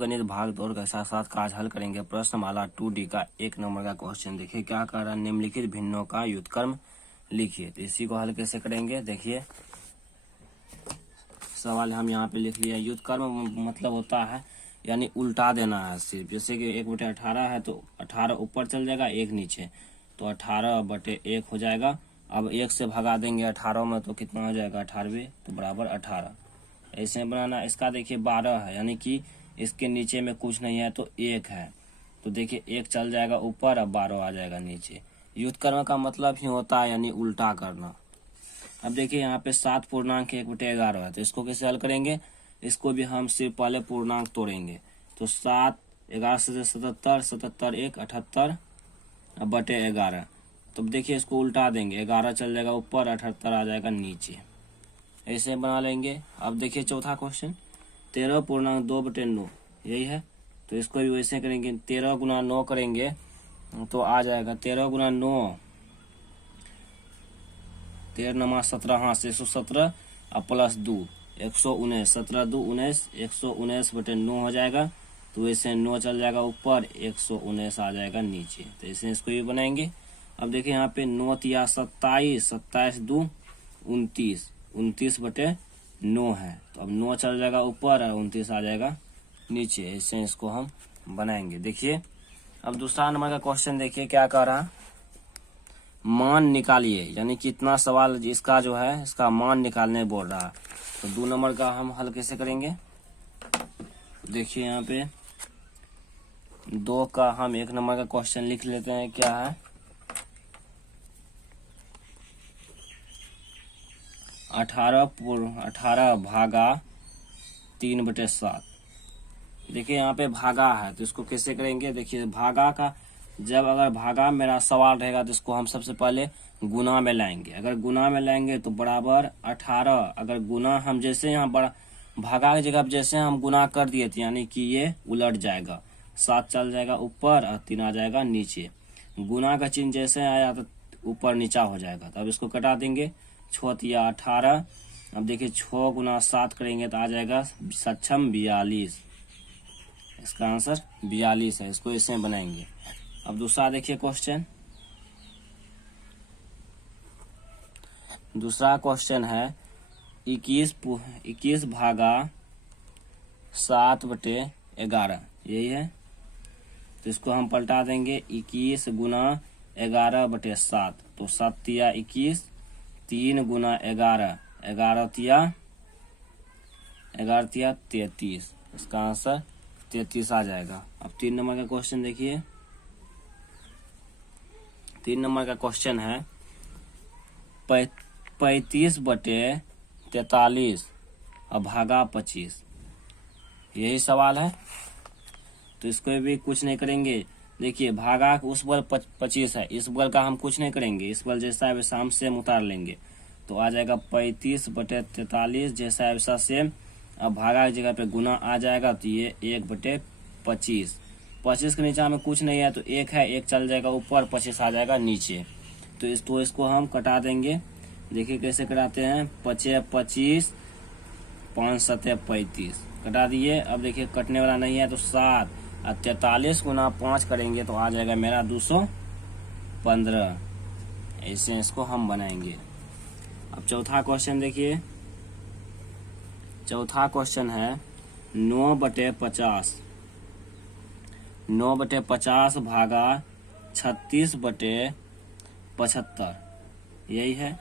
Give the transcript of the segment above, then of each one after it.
गणित भाग 2 के साथ साथ का आज हल करेंगे प्रश्नमाला 2D का 1 नंबर का क्वेश्चन। देखिए क्या कह रहा है, निम्नलिखित भिन्नों का व्युत्क्रम लिखिए। तो इसी को हल कैसे करेंगे, देखिए सवाल हम यहाँ पे लिख लिया। व्युत्क्रम मतलब होता है यानी उल्टा देना है सिर्फ। जैसे कि 1/18 है तो 18 ऊपर चल जाएगा, 1 नीचे, तो 18/1 हो जाएगा। अब 1 से भगा देंगे 18 में तो कितना हो जाएगा, 18 तो बराबर 18। ऐसे बनाना। इसका देखिए 12 है, यानी कि इसके नीचे में कुछ नहीं है तो 1 है, तो देखिए 1 चल जाएगा ऊपर, अब 12 आ जाएगा नीचे। व्युत्क्रम का मतलब ही होता है यानी उल्टा करना। अब देखिए यहाँ पे 7 पूर्णांक 1/11 है, तो इसको कैसे हल करेंगे, इसको भी हम सिर्फ पहले पूर्णांक तोड़ेंगे। तो 7 11 से 77, 77 1 78/11। तो देखिए इसको उल्टा देंगे, 11 चल जाएगा ऊपर, 78 आ जाएगा नीचे। ऐसे बना लेंगे। अब देखिए चौथा क्वेश्चन, 13.2/9 यही है, तो इसको भी वैसे करेंगे। 13 गुना 9 करेंगे तो आ जाएगा 13 गुना 9, 13 नमा 17, हाँ 117 और प्लस 2 119, 17 2 19, 119/9 हो जाएगा। तो वैसे 9 चल जाएगा ऊपर, 119 आ जाएगा नीचे। तो ऐसे इसको भी बनाएंगे। अब देखिए यहाँ पे 9 या 27, 27 2 29, 29/9 है, तो अब 9 चल जाएगा ऊपर और 29 आ जाएगा नीचे। ऐसे इसको हम बनाएंगे। देखिए अब दूसरा नंबर का क्वेश्चन देखिए क्या कह रहा है, मान निकालिए, यानी कितना सवाल इसका जो है इसका मान निकालने बोल रहा है। तो 2 नंबर का हम हल कैसे करेंगे, देखिए यहाँ पे 2 का हम 1 नंबर का क्वेश्चन लिख लेते हैं। क्या है, 18 भागा 3/7। देखिए यहाँ पे भागा है तो इसको कैसे करेंगे, देखिए भागा का जब अगर भागा मेरा सवाल रहेगा तो इसको हम सबसे पहले गुना में लाएंगे। अगर गुना में लाएंगे तो बराबर 18, अगर गुना हम जैसे यहाँ बड़ा भागा की जगह जैसे हम गुना कर दिए थे, यानी कि ये उलट जाएगा, 7 चल जाएगा ऊपर और 3 आ जाएगा नीचे। गुना का चिन्ह जैसे आया तो ऊपर नीचा हो जाएगा, तो अब इसको कटा देंगे। 6 या 18, अब देखिए 6 गुना 7 करेंगे तो आ जाएगा 42। इसका आंसर 42 है। इसको ऐसे बनाएंगे। अब दूसरा देखिए क्वेश्चन, दूसरा क्वेश्चन है 21 भागा 7/11 यही है, तो इसको हम पलटा देंगे। 21 गुना 11/7, तो 7 या 21, 3 गुना 11, 11 या 33, इसका आंसर 33 आ जाएगा। अब 3 नंबर का क्वेश्चन देखिए, 3 नंबर का क्वेश्चन है 35/43 और भागा 25 यही सवाल है। तो इसको भी कुछ नहीं करेंगे। देखिए भागा उस बल 25 है, इस बल का हम कुछ नहीं करेंगे, इस बल जैसा है वैसा हम सेम उतार लेंगे, तो आ जाएगा 35/43 जैसा है वैसा सेम। अब भागा की जगह पे गुना आ जाएगा, तो ये 1/25, 25 के नीचे हमें कुछ नहीं है तो 1 है, 1 चल जाएगा ऊपर, 25 आ जाएगा नीचे। तो इसको हम कटा देंगे। देखिए कैसे कटाते हैं, 5 25, 5 7 35 कटा दिए। अब देखिए कटने वाला नहीं है तो 7, और 43 गुना 5 करेंगे तो आ जाएगा मेरा 215। ऐसे इसको हम बनाएंगे। अब चौथा क्वेश्चन देखिए, चौथा क्वेश्चन है 9/50, 9/50 भागा 36/75 यही है।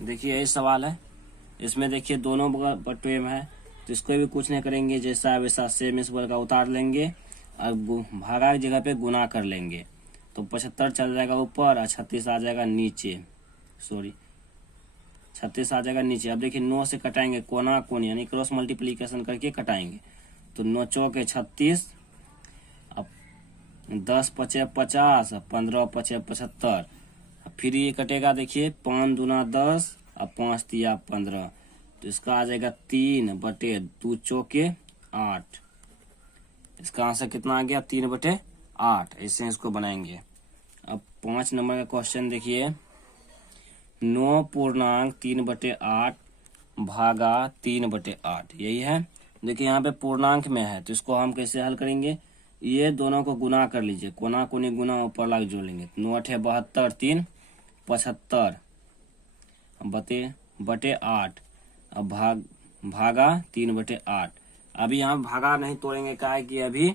देखिए यही सवाल है। इसमें देखिए दोनों बटे में है, तो इसको भी कुछ नहीं करेंगे, जैसा है वैसा सेम इस बल का उतार लेंगे और भागा की जगह पे गुना कर लेंगे, तो 75 चल जाएगा ऊपर और 36 आ जाएगा नीचे। 36 आ जाएगा नीचे। अब देखिए 9 से कटाएंगे कोना कोनी, यानी क्रॉस मल्टीप्लीकेशन करके कटाएंगे, तो 9 चौके 36, अब 10 5 50, 15 5 75, फिर ये कटेगा। देखिए 5 दूना 10 और 5 तिया 15, तो इसका आ जाएगा 3/2 चौके 8। इसका आंसर कितना आ गया, 3/8। ऐसे इसको बनाएंगे। अब 5 नंबर का क्वेश्चन देखिए, 9 पूर्णांक 3/8 भागा 3/8 यही है। देखिए यहाँ पे पूर्णांक में है तो इसको हम कैसे हल करेंगे, ये दोनों को गुना कर लीजिए, कोना कोनी गुना ऊपर लाके जोड़ लेंगे। 9 × 72 3 75 बटे 8। अब भागा 3/8। अभी यहाँ भागा नहीं तोड़ेंगे, क्या है कि अभी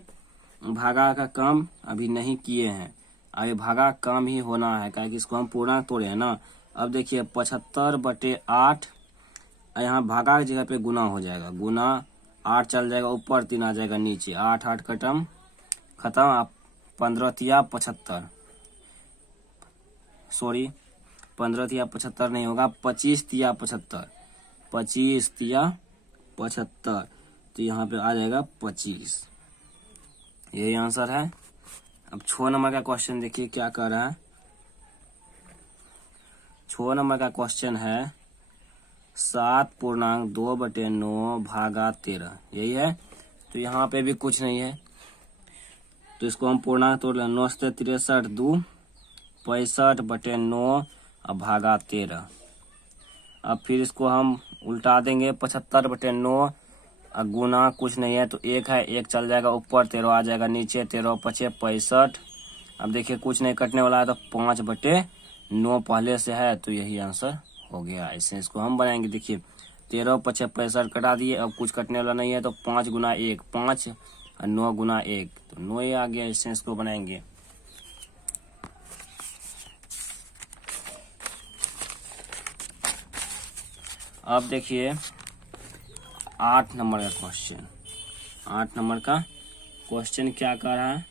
भागा का काम अभी नहीं किए हैं, अभी भागा काम ही होना है, क्या कि इसको हम पूर्णांक तोड़े हैं ना। अब देखिए 75/8, यहाँ भागा की जगह पे गुना हो जाएगा, गुना 8 चल जाएगा ऊपर, 3 आ जाएगा नीचे, 8 8 खत्म। आप 15 तिया 75, सॉरी 15 तिया 75 नहीं होगा, 25 तिया 75, 25 तिया 75, तो यहाँ पे आ जाएगा 25। यही आंसर है। अब 6 नंबर का क्वेश्चन देखिए क्या कर रहा है। 6 नंबर का क्वेश्चन है 7.2/9 भागा 13, यही है। तो यहाँ पे भी कुछ नहीं है, तो इसको हम पूर्णांक तोड़ लें। 9 से 63 2 65/9 अब भागा 13। अब फिर इसको हम उल्टा देंगे, 75/9 गुना कुछ नहीं है तो 1 है, 1 चल जाएगा ऊपर, 13 आ जाएगा नीचे, 13 5 65। अब देखिए कुछ नहीं कटने वाला है तो 5/9 पहले से है, तो यही आंसर हो गया। ऐसे इसको हम बनाएंगे। देखिए 13 5 65 कटा दिए, अब कुछ कटने वाला नहीं है तो 5 गुना 1 5 और 9 गुना 1 तो 9 ही आ गया। इससे इसको बनाएंगे। अब देखिए 8 नंबर का क्वेश्चन। 8 नंबर का क्वेश्चन क्या कर रहा है,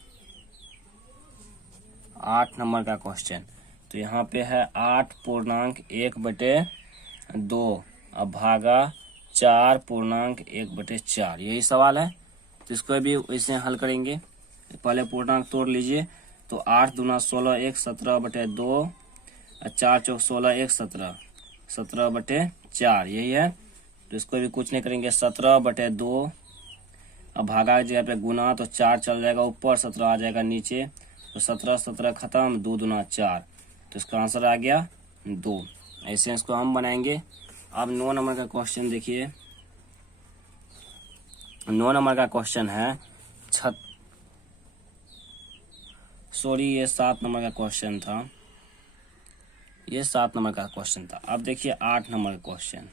8 नंबर का क्वेश्चन तो यहाँ पे है 8.1/2 अब भागा 4.1/4, यही सवाल है। तो इसको भी वैसे हल करेंगे। पहले पूर्णांक तोड़ लीजिए, तो 8 दूना 16 1 17/2 और 4 चौक 16 1 17 17/4, यही है। तो इसको भी कुछ नहीं करेंगे, 17/2 अब भागा की जगह पे गुना, तो 4 चल जाएगा ऊपर, 17 आ जाएगा नीचे, तो 17 17 खत्म, 2 दूना 4, तो इसका आंसर आ गया 2। ऐसे इसको हम बनाएंगे। अब 9 नंबर का क्वेश्चन देखिए। 9 नंबर का क्वेश्चन है ये 7 नंबर का क्वेश्चन था, ये 7 नंबर का क्वेश्चन था। अब देखिए 8 नंबर का क्वेश्चन।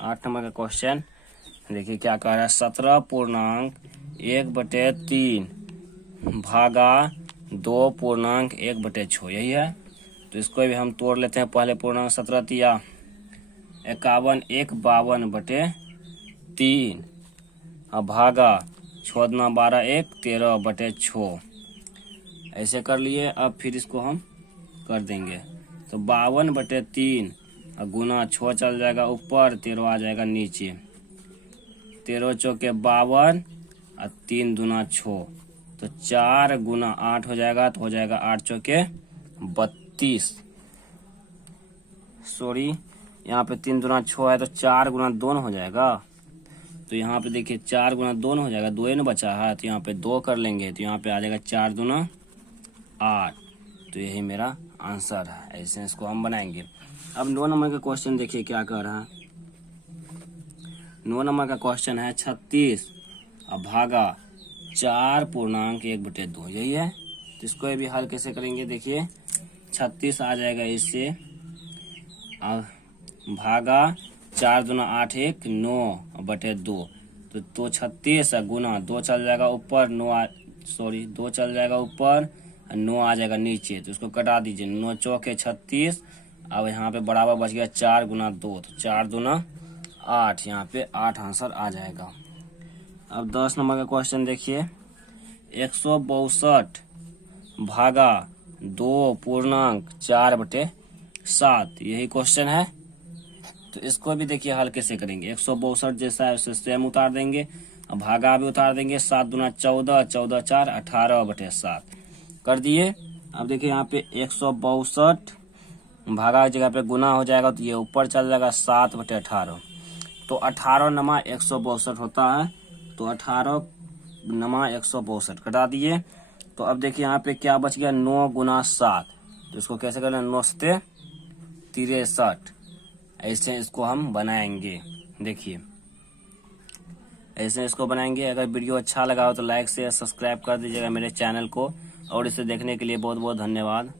8 नंबर का क्वेश्चन देखिए क्या कह रहा है, 17.1/3 भागा 2.1/6, यही है। तो इसको भी हम तोड़ लेते हैं। पहले पूर्णांक 17 तिया 51 1 52/3 अब भागा 6 दूना 12 1 13/6, ऐसे कर लिए। अब फिर इसको हम कर देंगे, तो 52/3 और गुना 6 चल जाएगा ऊपर, 13 आ जाएगा नीचे, 13 चौके 52 और 3 दूना 6, तो 4 गुना 8 हो जाएगा, तो हो जाएगा 8 चौके 32। सॉरी यहाँ पे 3 दूना 6 है तो 4 गुना 2 हो जाएगा। तो यहाँ पे देखिए 4 गुना 2 हो जाएगा, 2 ही ना बचा है, तो यहाँ पे 2 कर लेंगे, तो यहाँ पे आ जाएगा 4 दूना 8, तो यही मेरा आंसर है। ऐसे इसको हम बनाएंगे। अब 9 नंबर का क्वेश्चन देखिए क्या कर रहा है। 9 नंबर का क्वेश्चन है 36 अब भागा 4.1/2, यही है। तो इसको भी हल कैसे करेंगे, देखिए 36 आ जाएगा इससे, भागा 4 दूना 8 1 9/2, तो 36 गुना 2 चल जाएगा ऊपर, 2 चल जाएगा ऊपर, 9 आ जाएगा नीचे, तो इसको कटा दीजिए। 9 चौके 36, अब यहाँ पे बराबर बच गया 4 गुना 2, तो 4 दूना 8, यहाँ पे 8 आंसर आ जाएगा। अब 10 नंबर का क्वेश्चन देखिए। 162 भागा 2.4/7, यही क्वेश्चन है। तो इसको भी देखिए हल कैसे करेंगे। 162 जैसा है उसे सेम उतार देंगे, अब भागा भी उतार देंगे। 7 दूना 14 14 4 18/7 कर दिए। अब देखिए यहाँ पे 162 भागा की जगह पे गुना हो जाएगा, तो ये ऊपर चल जाएगा 7/18, तो 18 नमा 162 होता है, तो 18 नमा 162 कटा दिए। तो अब देखिए यहाँ पे क्या बच गया, 9 गुना 7, तो इसको कैसे करें, 9 से 63, ऐसे इसको हम बनाएंगे। देखिए ऐसे इसको बनाएंगे। अगर वीडियो अच्छा लगा हो तो लाइक शेयर सब्सक्राइब कर दीजिएगा मेरे चैनल को, और इसे देखने के लिए बहुत बहुत धन्यवाद।